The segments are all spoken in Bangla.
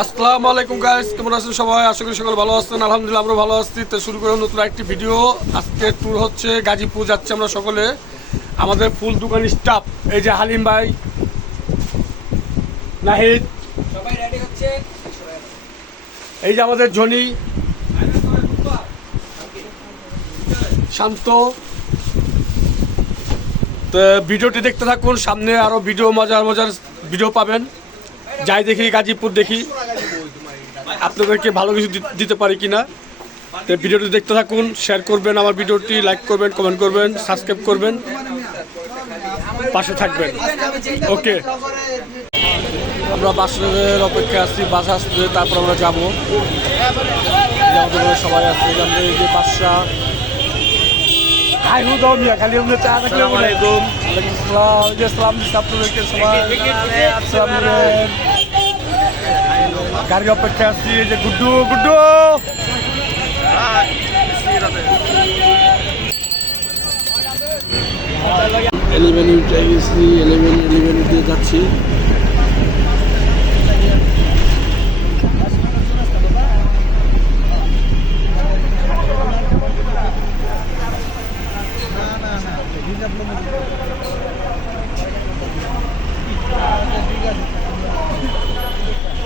আসসালামু আলাইকুম গাইস কেমন আছেন সবাই? আশা করি সকল ভালো আছেন। আলহামদুলিল্লাহ আমরা ভালো আছি। তো শুরু করে নতুন একটি ভিডিও আজকে ট্যুর হচ্ছে গাজীপুর যাচ্ছি আমরা সকলে। আমাদের ফুল দোকান স্টাফ এই যে হালিম ভাই নাহিদ। এই যে আমাদের জনি শান্ত। তো ভিডিওটি দেখতে থাকুন সামনে আরও ভিডিও মজার মজার ভিডিও পাবেন। যাই দেখি গাজীপুর দেখি। আপনাদেরকে ভালো কিছু দিতে পারি কিনা? তো ভিডিওটি দেখতে থাকুন শেয়ার করবেন আমার ভিডিওটি লাইক করবেন কমেন্ট করবেন সাবস্ক্রাইব করবেন পাশে থাকবেন। ওকে আমরা বাসের অপেক্ষায় আছি বাস আসতে তারপর আমরা যাব। আমাদের সবাই যে আমরা এই যে বাসা হাই হু দাও মিয়া খালি আমরা চা আসসালামু আলাইকুম। ওয়ালাইকুম আসসালাম এই যে সালাম দিচ্ছি আপনাদেরকে সবাই। আসসালাম গাড়ির অপেক্ষা আছি এই যে গুড্ডু গুড্ডু! এলিভেন উঠে গেছি এলিভেন এলিভেন উঠে যাচ্ছি।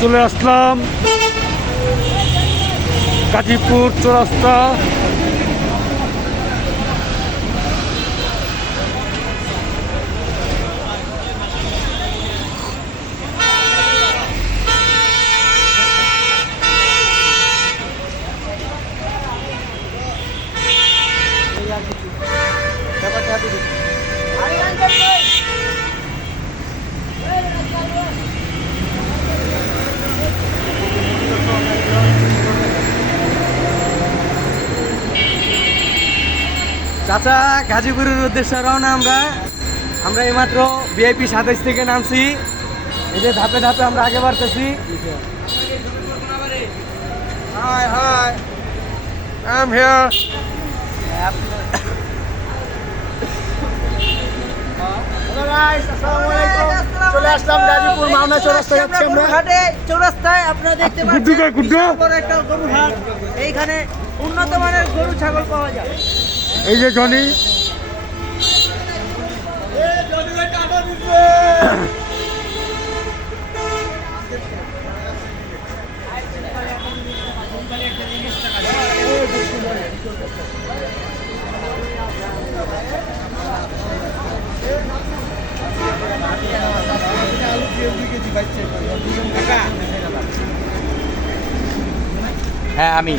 চলে আসলাম গাজীপুর চৌরাস্তা। চাচা গাজীপুরের উদ্দেশ্যে রওনা আমরা। আমরা এইমাত্র ভিআইপি সাতাইশ থেকে নামছি। এই যে ধাপে ধাপে আমরা আগে বাড়তেছি। Hi hi I am here চলে আসলাম গাজীপুর মাওনা যাচ্ছি আমরা। চৌরাস্তায় আপনারা দেখতে একটা হাট। এইখানে উন্নত মানের গরু ছাগল পাওয়া যায়। এই যে জনি। হ্যাঁ আমি।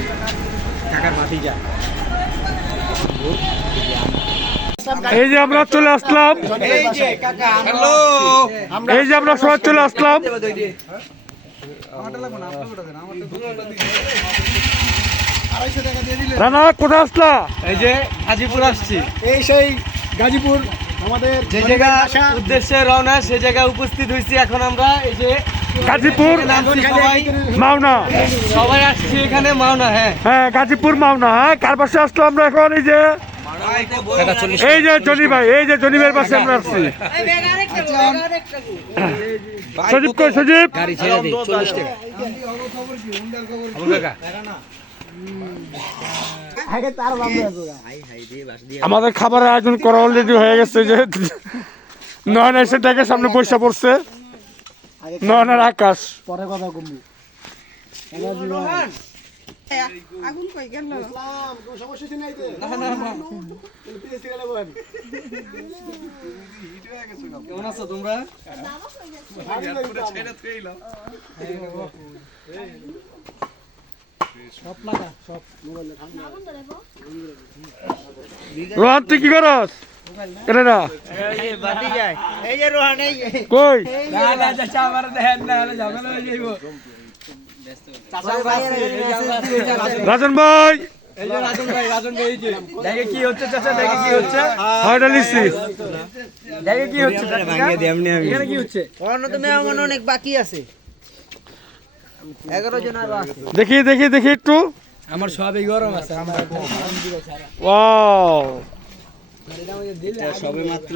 কাকার ভাতিজা এই যে আমরা চলে আসলাম। এই যে কাকা হ্যালো এই যে আমরা সবাই চলে আসলাম। রানা কোথায় আসলা? এই যে গাজীপুর আসছি। এই সেই গাজীপুর আমাদের যে জায়গা উদ্দেশ্যে রওনা সে জায়গায় উপস্থিত হয়েছি। এখন আমরা এই যে গাজীপুর মাওনা। সবাই আসছি এখানে মাওনা হ্যাঁ। হ্যাঁ গাজীপুর মাওনা হ্যাঁ কার পাশে আসলো আমরা এখন? এই যে এই যে জনি ভাই এই যে জনি ভাইয়ের পাশে আমরা আসছি। সজীব কই সজীব? আমাদের খাবারের আয়োজন করা অলরেডি হয়ে গেছে যে নয়ন এসে ডেকে সামনে পয়সা পড়ছে। নয়নের আকাশ। পরে কথা কমবি। আগুন কই গেল? সমস্যা নাই তো কেমন আছো তোমরা? রোহান তুই কি করস? কেন না। এই যে রোহান কই? রাজন ভাই। দেখে কি হচ্ছে চাচা কি হচ্ছে হাইটা লিখছি দেখে কি হচ্ছে ভাঙিয়ে দিই আমি। এখানে কি হচ্ছে অন্য তো মেহমান অনেক বাকি আছে। এগারো জন আরও আছে দেখি দেখি দেখি একটু। আমার সবই গরম আছে ওয়াও। সবে মাত্র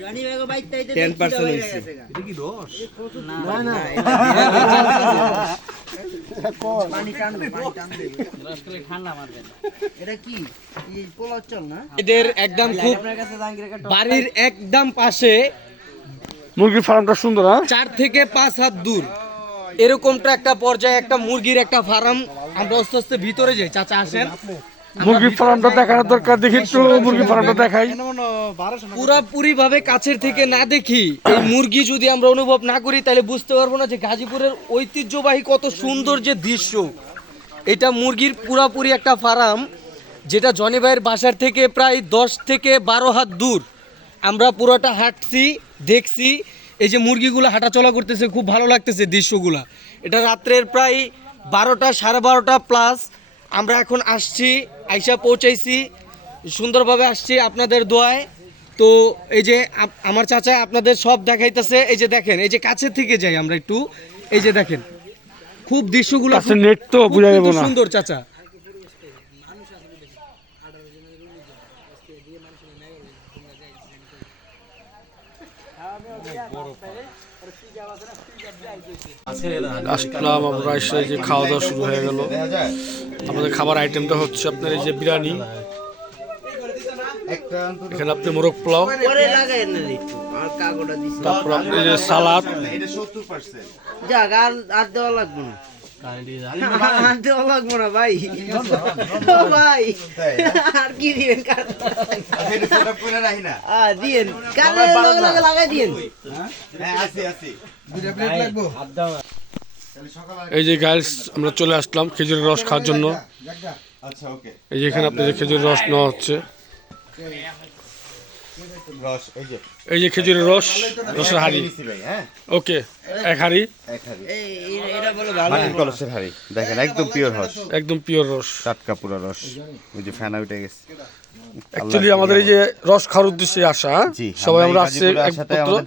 জানি বেগো বাইক তাইতে 10% হইছে। এটা কি রস? না না পানি টানবে পানি টানবে। ঠান্ডা মারবে এটা কি? এই পোলাও চল না? এদের একদম খুব বাড়ির একদম পাশে মুরগির ফার্মটা সুন্দর হ্যাঁ? চার থেকে পাঁচ হাত দূর। এরকমটা একটা পর্যায়ে একটা মুরগির একটা ফার্ম। আমরা আস্তে আস্তে ভিতরে যাই চাচা আসেন। মুরগির ফার্মটা দেখানোর দরকার দেখি একটু মুরগির ফার্মটা দেখাই। পুরাপুরি ভাবে কাছের থেকে না দেখি এই মুরগি যদি আমরা অনুভব না করি তাহলে বুঝতে পারব না যে গাজীপুরের ঐতিহ্যবাহী কত সুন্দর যে দৃশ্য। এটা মুরগির পুরাপুরি একটা ফার্ম যেটা জনি ভাইয়ের বাসার থেকে প্রায় দশ থেকে বারো হাত দূর। আমরা পুরোটা হাঁটছি দেখছি এই যে মুরগিগুলো হাঁটাচলা করতেছে খুব ভালো লাগতেছে দৃশ্যগুলা। এটা রাত্রের প্রায় বারোটা সাড়ে বারোটা প্লাস আমরা এখন আসছি আইসা পৌঁছাইছি সুন্দরভাবে আসছি আপনাদের দোয়ায়। তো এই যে আমার চাচা আপনাদের সব দেখাইতেছে এই যে দেখেন এই যে কাছের থেকে যাই আমরা একটু এই যে দেখেন খুব দৃশ্যগুলো কাছে নেট তো সুন্দর চাচা। আসলাম আমরা এসে যে খাওয়া দাওয়া শুরু হয়ে গেল। আমাদের খাবার আইটেমটা হচ্ছে আপনার এই যে বিরিয়ানি। এখানে আপনি মোরগ পোলাও। তারপর আপনি যে সালাদ। যাক আর আর দেওয়া লাগবে না। আর দেওয়া লাগবে না ভাই। ও ভাই আর কি দিবেন? কার আ দিয়েন। কালে লগে লগে লাগাই দিয়েন। এই যে গাইস আমরা চলে আসলাম খেজুরের রস খাওয়ার জন্য। আচ্ছা এই যে এখানে আপনাদের খেজুরের রস নেওয়া হচ্ছে। এই যে। এই খেজুরের রস রসের হাড়ি। হ্যাঁ? ওকে এক হাড়ি। এক হাড়ি। এই এই- এটা বলে ভালো মাটির কলসের হাড়ি দেখেন একদম পিওর রস। একদম পিওর রস। টাটকা পুরো রস। ওই যে ফ্যানা উঠে গেছে। অ্যাকচুয়ালি আমাদের এই যে রস খাওয়ার উদ্দেশ্যে আসা? সবাই আমরা আসছি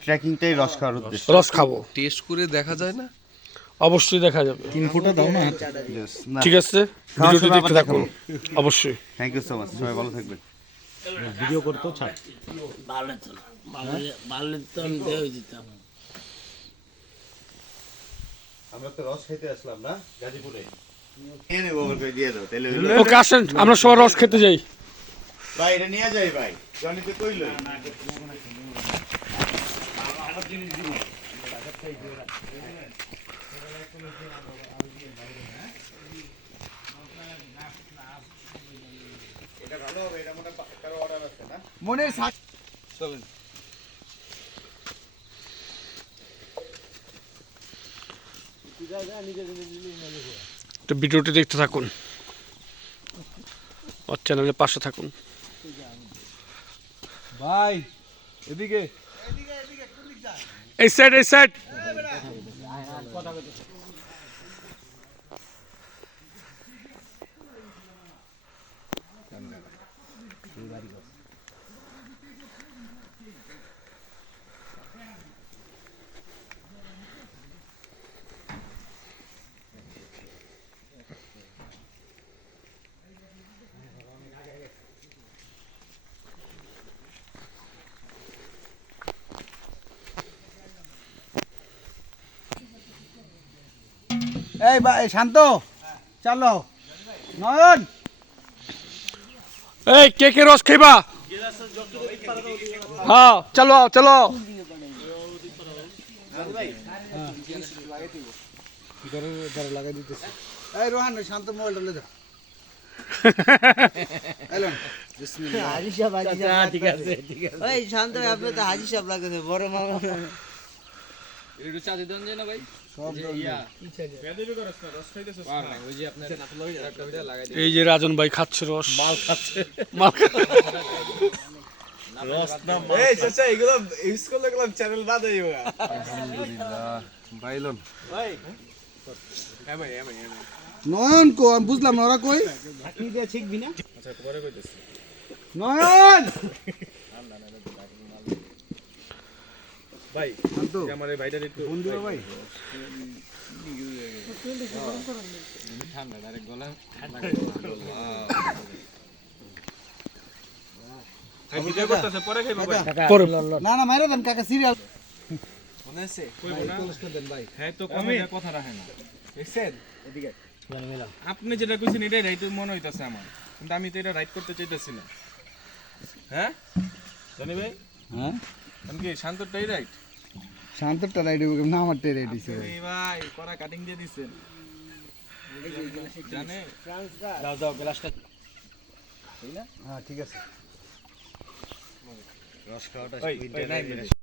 ট্রেকিংটাই রস খাওয়ার উদ্দেশ্য। রস খাব। টেস্ট করে দেখা যায় না? অবশ্যই দেখা যাবে। ঠিক আছে? ভিডিওটি দেখতে থাকুন। অবশ্যই। থ্যাংক ইউ সো মাচ সবাই ভালো থাকবেন। আমরা তো রস খেতে আসলাম না গাজীপুরে। আমার দাও। ওকে আসেন সবাই রস খেতে যাই। ভাই এটা নিয়ে যাই ভাই জনিতে কইলো। তো ভিডিওটি দেখতে থাকুন। আমার চ্যানেলের পাশে থাকুন। ভাই এদিকে। এই সাইড এই সাইড এই বা এই শান্ত। চলো। নয়ন। এই কে কে রস খাইবা? হ্যাঁ চলো চলো। এই রোহান শান্ত মোবাইলটা লে যা। এলেন। হাজি সাহেব হাজি সাহেব ঠিক আছে ঠিক শান্ত ভাই, আপনি তো হাজি সাহেব লাগতেছে বড় মামা। সব এই যে রাজন ভাই খাচ্ছে রস। মাল খাচ্ছে। মাল হয়ে নয়ন কো আমি বুঝলাম না ওরা কই? নয়ন! ভাই শান্ত। আমার এই ভাইটার একটু দিও ভাই। না না মাইরা দেন কাকা সিরিয়াল হ্যাঁ তো কথা রাখে না। দেখছেন? আপনি যেটা কইছেন এটাই রাইট মনে হইতাছে আমার। কিন্তু আমি তো এটা রাইট করতে চাইতেছি না। হ্যাঁ? জানি ভাই। হ্যাঁ? আমি কি শান্তরটাই রাইট শান্তরটা রাইড না আমারটাই রাইড হইছে ভাই করা কাটিং দিয়ে দিছেন। জানে? হ্যাঁ ঠিক আছে। রস খাওয়াটা।